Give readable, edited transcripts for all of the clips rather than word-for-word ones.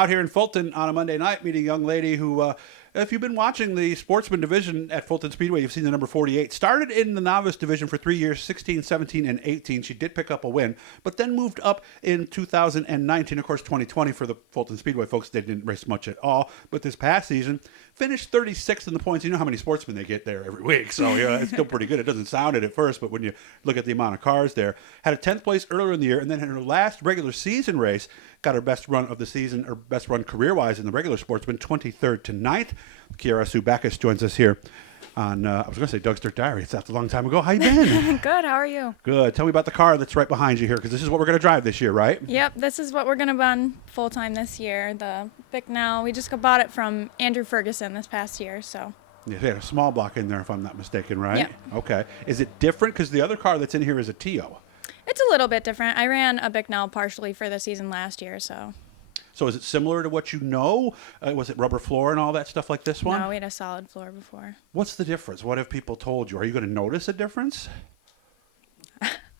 out here in Fulton on a Monday night, meeting a young lady who, if you've been watching the sportsman division at Fulton Speedway, you've seen the number 48. Started in the novice division for 3 years, 16, 17, and 18. She did pick up a win, but then moved up in 2019. Of course, 2020 for the Fulton Speedway folks, they didn't race much at all. But this past season, finished 36th in the points. You know how many sportsmen they get there every week, so yeah, it's still pretty good. It doesn't sound it at first, but when you look at the amount of cars there, had a 10th place earlier in the year, and then in her last regular season race, got her best run of the season, or best run career-wise in the regular sportsman, 23rd to 9th. Kearra Backus joins us here on, I was going to say Doug's Dirt Diary. It's a long time ago. How you been? Good. How are you? Good. Tell me about the car that's right behind you here, because this is what we're going to drive this year, right? Yep. This is what we're going to run full-time this year. The Bicknell, we just bought it from Andrew Ferguson this past year, so. Yeah, they had a small block in there, if I'm not mistaken, right? Yep. Okay. Is it different? Because the other car that's in here is a Tio. It's a little bit different. I ran a Bicknell partially for the season last year, so. So is it similar to what you know? Was it rubber floor and all that stuff like this one? No, we had a solid floor before. What's the difference? What have people told you? Are you going to notice a difference?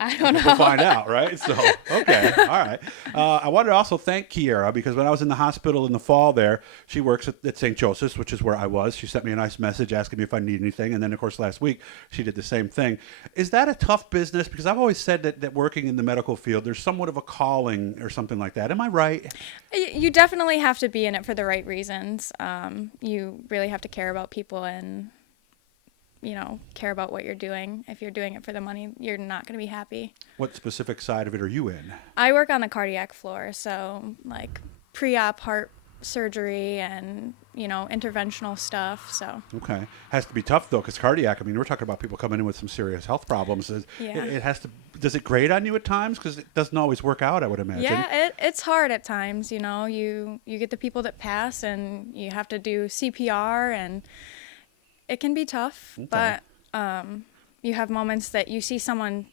I don't know. We'll find out, right? So, okay, all right. I wanted to also thank Kearra, because when I was in the hospital in the fall there, she works at St. Joseph's, which is where I was. She sent me a nice message asking me if I need anything. And then, of course, last week, she did the same thing. Is that a tough business? Because I've always said that working in the medical field, there's somewhat of a calling or something like that. Am I right? You definitely have to be in it for the right reasons. You really have to care about people and, care about what you're doing. If you're doing it for the money, you're not going to be happy. What specific side of it are you in? I work on the cardiac floor, so like pre-op heart surgery and, interventional stuff, so. Okay. Has to be tough, though, because cardiac, we're talking about people coming in with some serious health problems. Yeah. It has to, does it grate on you at times? Because it doesn't always work out, I would imagine. Yeah, it's hard at times, you get the people that pass and you have to do CPR, and it can be tough, okay. but you have moments that you see someone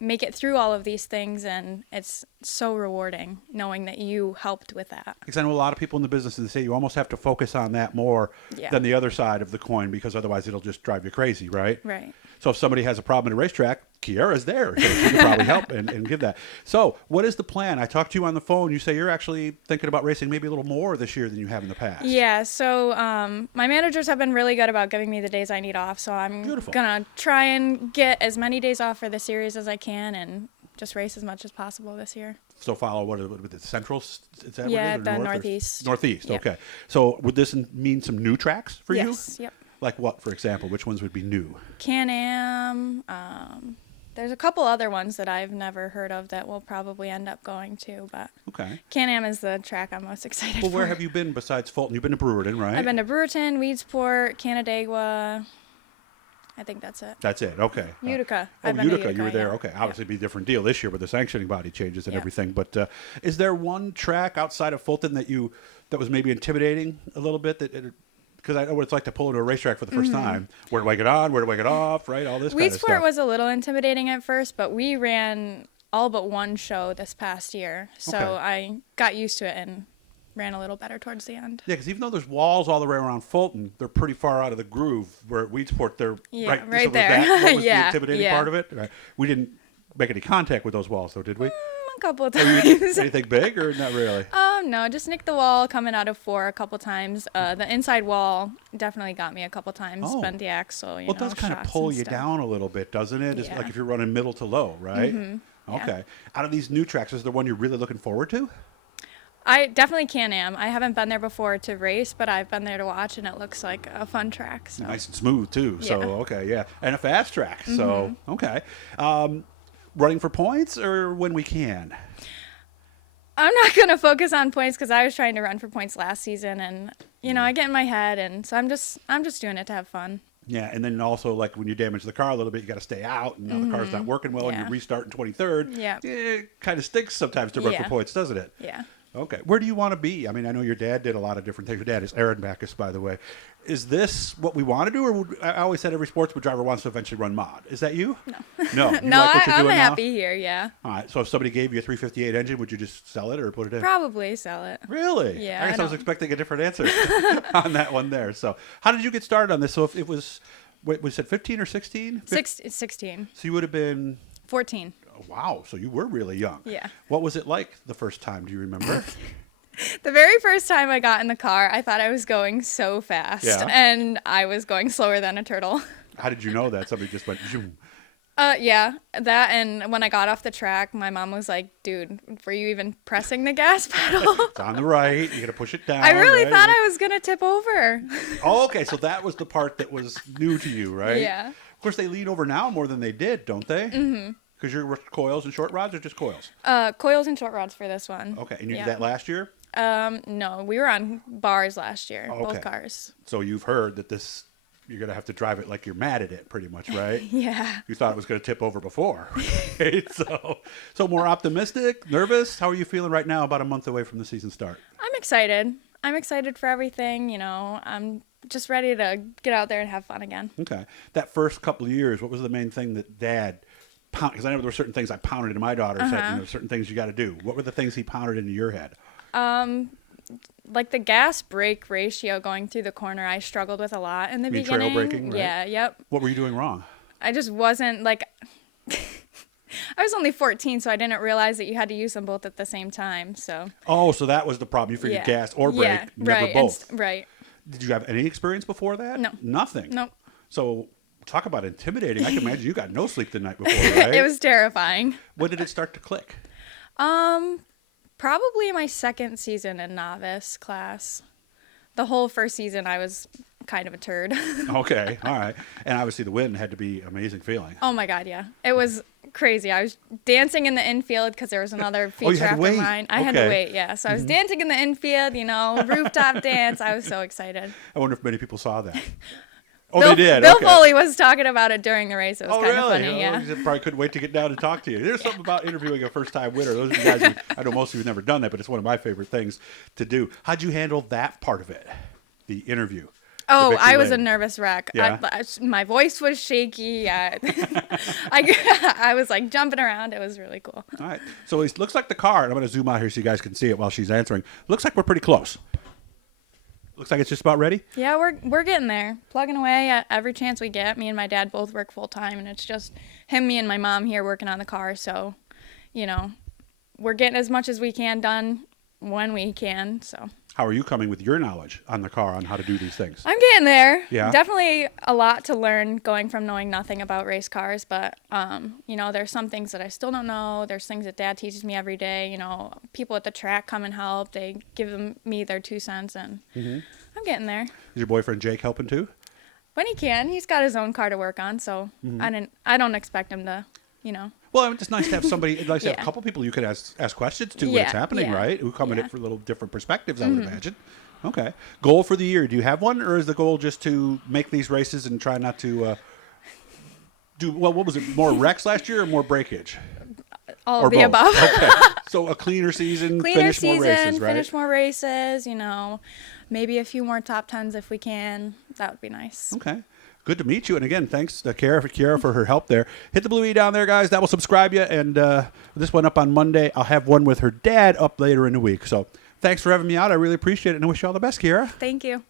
make it through all of these things, and it's so rewarding knowing that you helped with that. Because I know a lot of people in the business, and they say you almost have to focus on that more than the other side of the coin, because otherwise it'll just drive you crazy, right? Right. So if somebody has a problem at a racetrack, Kearra's there. So she can probably help and give that. So what is the plan? I talked to you on the phone. You say you're actually thinking about racing maybe a little more this year than you have in the past. Yeah, so my managers have been really good about giving me the days I need off, so I'm going to try and get as many days off for the series as I can and just race as much as possible this year. So follow what the Central? Is that yeah, what it is, the Northeast. Northeast, yep. Okay. So would this mean some new tracks for you? Yes, yep. Like what, for example? Which ones would be new? Can-Am. There's a couple other ones that I've never heard of that we'll probably end up going to, but okay. Can-Am is the track I'm most excited for. Well, where have you been besides Fulton? You've been to Brewerton, right? I've been to Brewerton, Weedsport, Canandaigua. I think that's it. That's it, okay. Utica. Utica, you were there. Yeah. Okay, obviously it'd be a different deal this year with the sanctioning body changes and Yeah. everything. But is there one track outside of Fulton that was maybe intimidating a little bit? Because I know what it's like to pull into a racetrack for the first time. Where do I get on? Where do I get off? Right, all this kind of stuff. Weedsport was a little intimidating at first, but we ran all but one show this past year, so I got used to it and ran a little better towards the end. Yeah, because even though there's walls all the way around Fulton, they're pretty far out of the groove. Where at Weedsport, they're right so there. What was yeah, the intimidating part of it? Right. We didn't make any contact with those walls, though, did we? A couple of times. Anything big or not really? No, just nicked the wall coming out of 4 a couple times. The inside wall definitely got me a couple times. Bent the axle. Well, it does kind of pull you down a little bit, doesn't it? It's like if you're running middle to low, right? Mm-hmm. Okay. Out of these new tracks, is there one you're really looking forward to? I definitely Can-Am. I haven't been there before to race, but I've been there to watch, and it looks like a fun track. So. Nice and smooth, too. So, okay, yeah. And a fast track. Mm-hmm. So, okay. Running for points or when we can? I'm not going to focus on points because I was trying to run for points last season, and, I get in my head, and so I'm just doing it to have fun. Yeah, and then also, like, when you damage the car a little bit, you got to stay out, and now the car's not working well, and you restart in 23rd. Yeah. It kind of stinks sometimes to run for points, doesn't it? Yeah. Okay. Where do you want to be? I know your dad did a lot of different things. Your dad is Kearra Backus, by the way. Is this what we want to do? Or I always said every sportsman driver wants to eventually run mod. Is that you? No. No. You No, like what you're I'm doing happy now? here, yeah. All right. So if somebody gave you a 358 engine, would you just sell it or put it in? Probably sell it. Really? Yeah. I guess I was expecting a different answer on that one there. So how did you get started on this? So if it was, was it 15 or 16? 16. So you would have been... 14. Oh, wow. So you were really young. Yeah. What was it like the first time? Do you remember? The very first time I got in the car, I thought I was going so fast, and I was going slower than a turtle. How did you know that? Somebody just went, zoom. Yeah, that, and when I got off the track, my mom was like, dude, were you even pressing the gas pedal? It's on the right. You got to push it down. I really right? thought I was going to tip over. Oh, okay. So that was the part that was new to you, right? Yeah. Of course, they lean over now more than they did, don't they? Mm-hmm. Because you're coils and short rods or just coils? Coils and short rods for this one. Okay. And you did that last year? No, we were on bars last year, Okay. both cars. So you've heard that you're going to have to drive it like you're mad at it pretty much, right? Yeah. You thought it was going to tip over before, right? So more optimistic, nervous? How are you feeling right now about a month away from the season start? I'm excited. I'm excited for everything, I'm just ready to get out there and have fun again. Okay. That first couple of years, what was the main thing that Dad pounded? Because I know there were certain things I pounded into my daughter's head, certain things you got to do. What were the things he pounded into your head? Like the gas brake ratio going through the corner, I struggled with a lot in the beginning. Trail braking, right? Yeah, yep. What were you doing wrong? I just wasn't like I was only 14, so I didn't realize that you had to use them both at the same time. So so that was the problem. You figured gas or brake, never right, both. Right. Did you have any experience before that? No. Nothing? Nope. So talk about intimidating. I can imagine you got no sleep the night before, right? It was terrifying. When did it start to click? Probably my second season in novice class. The whole first season, I was kind of a turd. Okay, all right. And obviously the win had to be an amazing feeling. Oh my God, yeah. It was crazy. I was dancing in the infield because there was another feature had to after wait. mine. I had to wait, yeah. So I was dancing in the infield, rooftop dance. I was so excited. I wonder if many people saw that. Oh, Bill, they did? Bill Okay. Foley was talking about it during the race. It was kind of really? funny, yeah. You probably couldn't wait to get down and talk to you. There's something about interviewing a first-time winner. Those are the guys I know most of you have never done that, but it's one of my favorite things to do. How'd you handle that part of it, the interview? Oh, Victory I was a Lane? nervous wreck. Yeah? My voice was shaky. I was like jumping around. It was really cool. All right. So it looks like the car, and I'm going to zoom out here so you guys can see it while she's answering. Looks like we're pretty close. Looks like it's just about ready? Yeah, we're getting there. Plugging away at every chance we get. Me and my dad both work full time, and it's just him, me, and my mom here working on the car. So, we're getting as much as we can done when we can. So. How are you coming with your knowledge on the car on how to do these things? I'm getting there. Yeah? Definitely a lot to learn going from knowing nothing about race cars. But, there's some things that I still don't know. There's things that Dad teaches me every day. People at the track come and help. They give me their 2 cents, and I'm getting there. Is your boyfriend Jake helping too? When he can. He's got his own car to work on, so I don't expect him to, Well, it's nice to have somebody, nice to have a Yeah. couple people you can ask questions to when Yeah, it's happening, yeah, right? Who come in yeah. it for little different perspectives, I would imagine. Okay. Goal for the year. Do you have one, or is the goal just to make these races and try not to what was it, more wrecks last year or more breakage? All Or of the both? above. Okay. So a cleaner season, Cleaner finish season, more races, right? finish more races, maybe a few more top 10s if we can. That would be nice. Okay. Good to meet you. And again, thanks to Kearra for her help there. Hit the blue E down there, guys. That will subscribe you. And this one up on Monday. I'll have one with her dad up later in the week. So thanks for having me out. I really appreciate it. And I wish you all the best, Kearra. Thank you.